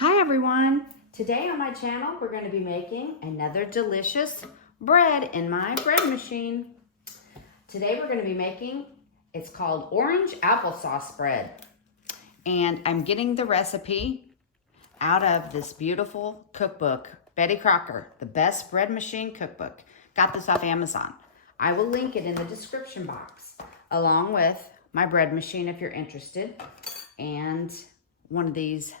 Hi everyone! Today on my channel we're going to be making another delicious bread in my bread machine. Today we're going to be making, it's called orange applesauce bread. And I'm getting the recipe out of this beautiful cookbook, Betty Crocker, the best bread machine cookbook. Got this off Amazon. I will link it in the description box along with my bread machine if you're interested, and one of these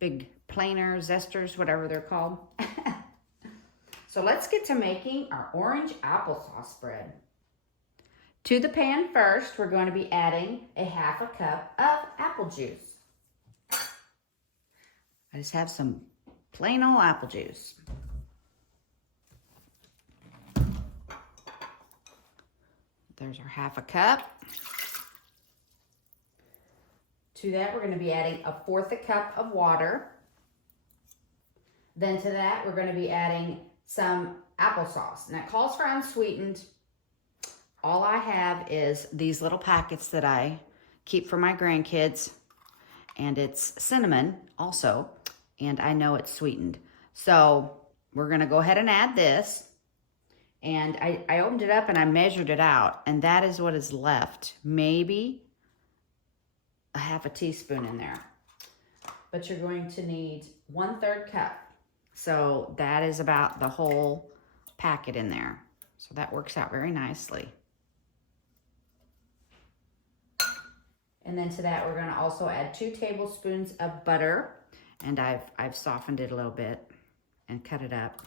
big planers, zesters, whatever they're called. So let's get to making our orange applesauce bread. To the pan first, we're going to be adding a half a cup of apple juice. I just have some plain old apple juice. There's our half a cup. To that, we're going to be adding 1/4 cup of water. Then to that, we're going to be adding some applesauce. And that calls for unsweetened. All I have is these little packets that I keep for my grandkids. And it's cinnamon also. And I know it's sweetened. So we're going to go ahead and add this. And I opened it up and I measured it out. And that is what is left. Maybe a half a teaspoon in there. But you're going to need 1/3 cup. So that is about the whole packet in there. So that works out very nicely. And then to that, we're going to also add 2 tablespoons of butter. And I've softened it a little bit and cut it up.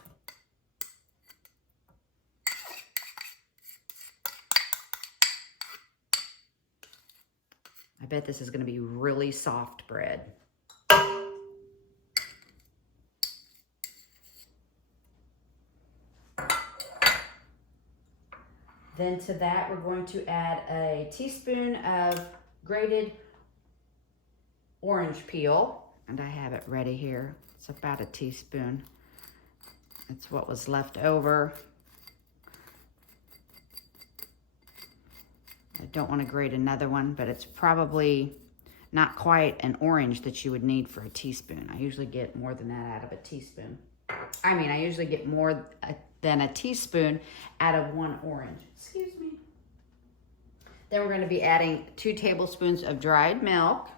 I bet this is going to be really soft bread. Then to that, we're going to add a teaspoon of grated orange peel. And I have it ready here. It's about a teaspoon. It's what was left over. I don't want to grate another one, but it's probably not quite an orange that you would need for a teaspoon. I usually get more than that out of a teaspoon. I usually get more than a teaspoon out of 1 orange. Excuse me. Then we're going to be adding 2 tablespoons of dried milk.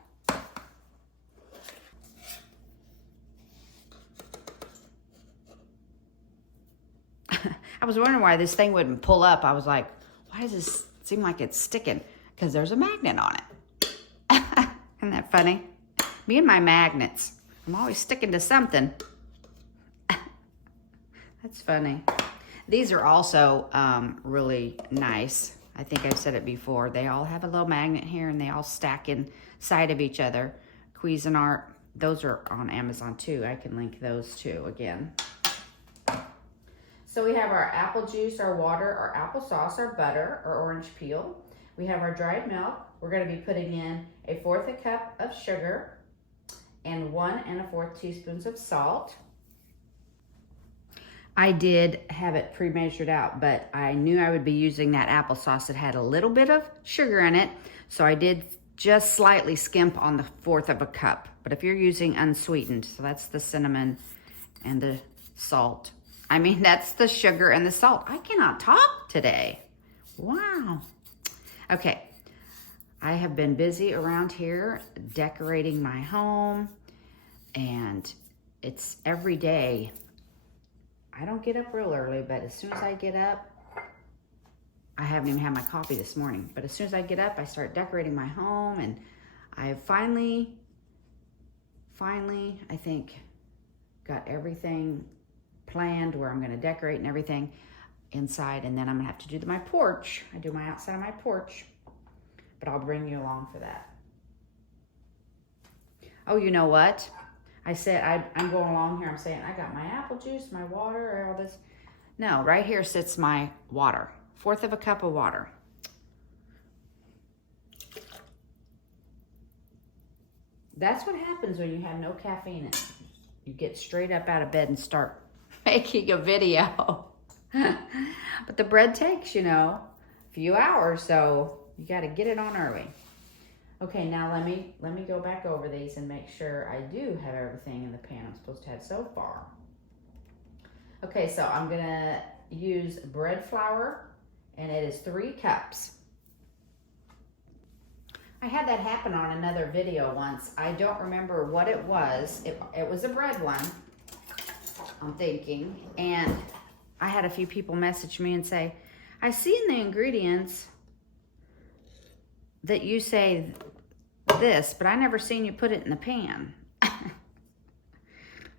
I was wondering why this thing wouldn't pull up. I was like, why does this seem like it's sticking? Because there's a magnet on it. Isn't that funny? Me and my magnets. I'm always sticking to something. That's funny. These are also really nice. I think I've said it before. They all have a little magnet here and they all stack inside of each other. Cuisinart. Those are on Amazon too. I can link those too again. So we have our apple juice, our water, our applesauce, our butter, our orange peel. We have our dried milk. We're going to be putting in 1/4 cup of sugar and 1 1/4 teaspoons of salt. I did have it pre-measured out, but I knew I would be using that applesauce that had a little bit of sugar in it. So I did just slightly skimp on the 1/4 cup. But if you're using unsweetened, so that's the cinnamon and the salt. That's the sugar and the salt. I cannot talk today. Wow. Okay. I have been busy around here decorating my home, and it's every day. I don't get up real early, but as soon as I get up, I haven't even had my coffee this morning, but as soon as I get up, I start decorating my home, and I finally, I think, got everything planned where I'm going to decorate and everything inside, and then I'm going to have to do my porch. I do my outside of my porch, but I'll bring you along for that. Oh, you know what? I said I'm going along here. I'm saying I got my apple juice, my water, all this. No, right here sits my water. 1/4 cup of water. That's what happens when you have no caffeine in it. You get straight up out of bed and start making a video. But the bread takes, a few hours, so you got to get it on early. Okay, now let me go back over these and make sure I do have everything in the pan I'm supposed to have so far. Okay, so I'm gonna use bread flour, and it is 3 cups. I had that happen on another video once. I don't remember what it was. It was a bread one, I'm thinking, and I had a few people message me and say, I see in the ingredients that you say this, but I never seen you put it in the pan. And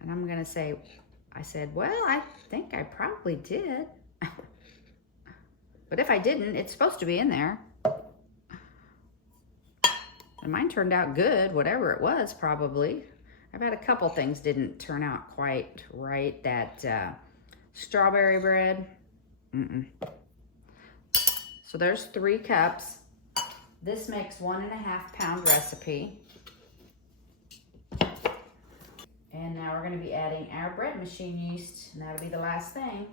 I'm gonna say, I said, well, I think I probably did. But if I didn't, it's supposed to be in there. And mine turned out good, whatever it was, probably. I've had a couple things didn't turn out quite right. That strawberry bread. So there's 3 cups. This makes 1.5 pound recipe. And now we're going to be adding our bread machine yeast, and that'll be the last thing.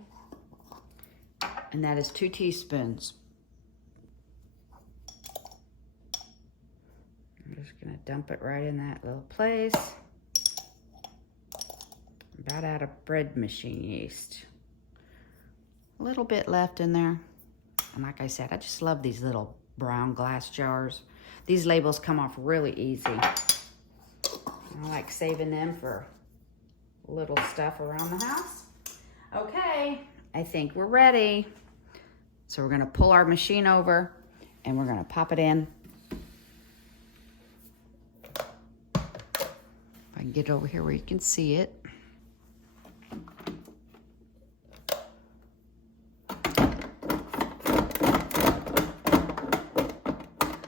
And that is 2 teaspoons. I'm just going to dump it right in that little place. About out of bread machine yeast. A little bit left in there. And like I said, I just love these little brown glass jars. These labels come off really easy. I like saving them for little stuff around the house. Okay, I think we're ready. So we're gonna pull our machine over and we're gonna pop it in. If I can get it over here where you can see it.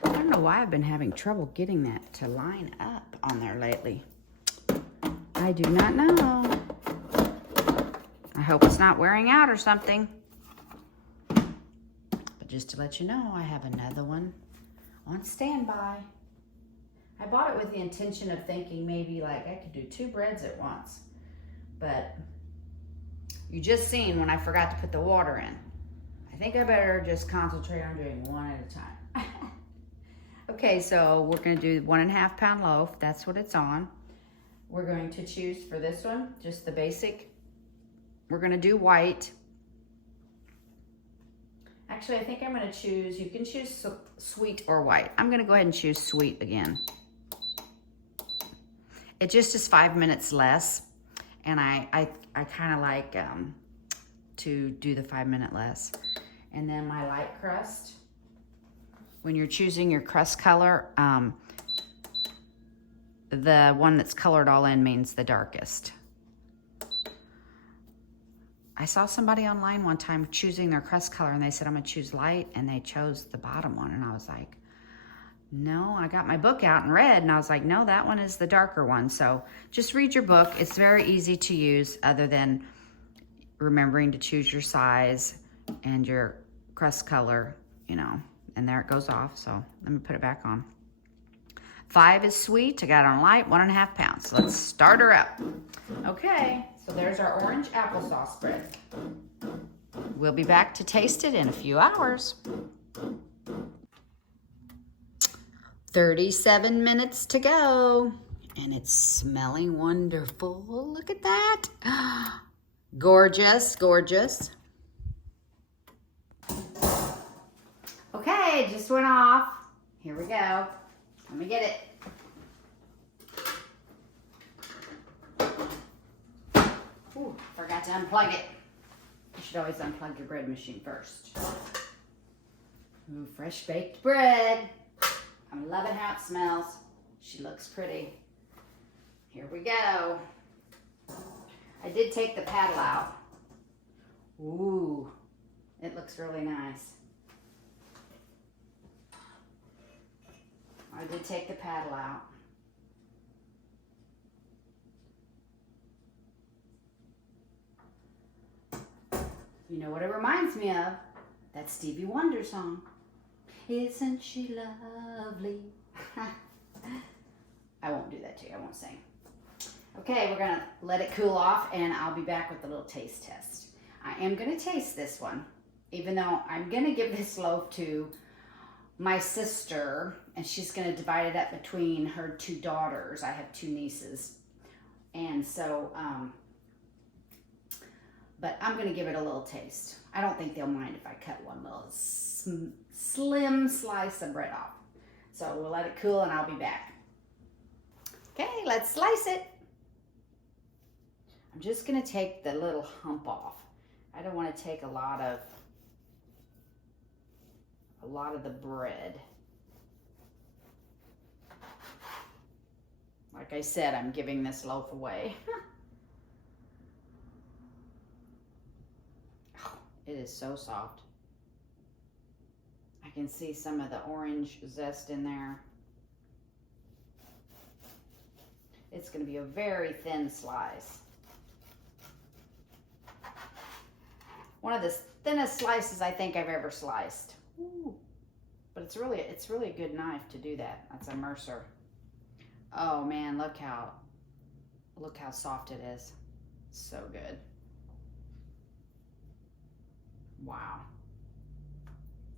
I don't know why I've been having trouble getting that to line up on there lately. I do not know. I hope it's not wearing out or something. But just to let you know, I have another one on standby. I bought it with the intention of thinking maybe like I could do 2 breads at once. But you just seen when I forgot to put the water in. I think I better just concentrate on doing 1 at a time. Okay, so we're gonna do 1.5 pound loaf. That's what it's on. We're going to choose for this one, just the basic. We're gonna do white. Actually, I think I'm gonna choose, you can choose sweet or white. I'm gonna go ahead and choose sweet again. It just is 5 minutes less. And I kind of like to do the 5 minute less. And then my light crust. When you're choosing your crust color, the one that's colored all in means the darkest. I saw somebody online one time choosing their crust color and they said, I'm gonna choose light, and they chose the bottom one. And I was like, no, I got my book out and read, and I was like, no, that one is the darker one. So just read your book. It's very easy to use, other than remembering to choose your size and your crust color, you know, and there it goes off. So let me put it back on. 5 is sweet. I got it on light, 1.5 pounds. So let's start her up. Okay, so there's our orange applesauce bread. We'll be back to taste it in a few hours. 37 minutes to go, and it's smelling wonderful. Look at that. Gorgeous, gorgeous. Okay, just went off. Here we go. Let me get it. Ooh, forgot to unplug it. You should always unplug your bread machine first. Ooh, fresh baked bread. I'm loving how it smells. She looks pretty. Here we go. I did take the paddle out. Ooh, it looks really nice. I did take the paddle out. You know what it reminds me of? That Stevie Wonder song. Isn't she lovely? I won't do that to you. I won't sing. Okay, we're going to let it cool off, and I'll be back with a little taste test. I am going to taste this one, even though I'm going to give this loaf to my sister, and she's going to divide it up between her 2 daughters. I have 2 nieces. And so, but I'm going to give it a little taste. I don't think they'll mind if I cut one little slim slice of bread off. So we'll let it cool and I'll be back. Okay, let's slice it. I'm just going to take the little hump off. I don't want to take a lot of the bread. Like I said, I'm giving this loaf away. Oh, it is so soft. I can see some of the orange zest in there. It's going to be a very thin slice. One of the thinnest slices I think I've ever sliced. Ooh. But it's really a good knife to do that. That's a Mercer. Oh man, look how soft it is. So good. Wow.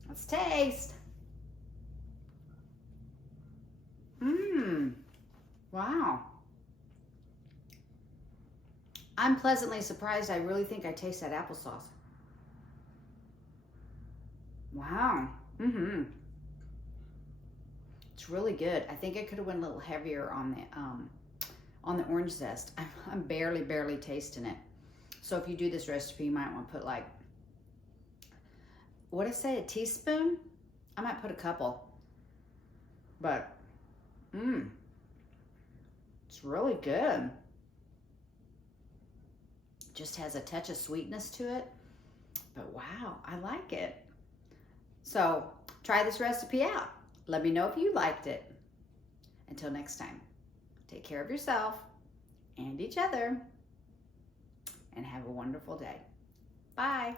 Let's taste. Mmm. Wow. I'm pleasantly surprised. I really think I taste that applesauce. Wow. Mm-hmm. It's really good. I think it could have went a little heavier on the orange zest. I'm barely tasting it. So if you do this recipe, you might want to put like, what did I say, a teaspoon? I might put a couple. But, it's really good. Just has a touch of sweetness to it. But wow, I like it. So try this recipe out. Let me know if you liked it. Until next time, take care of yourself and each other, and have a wonderful day. Bye.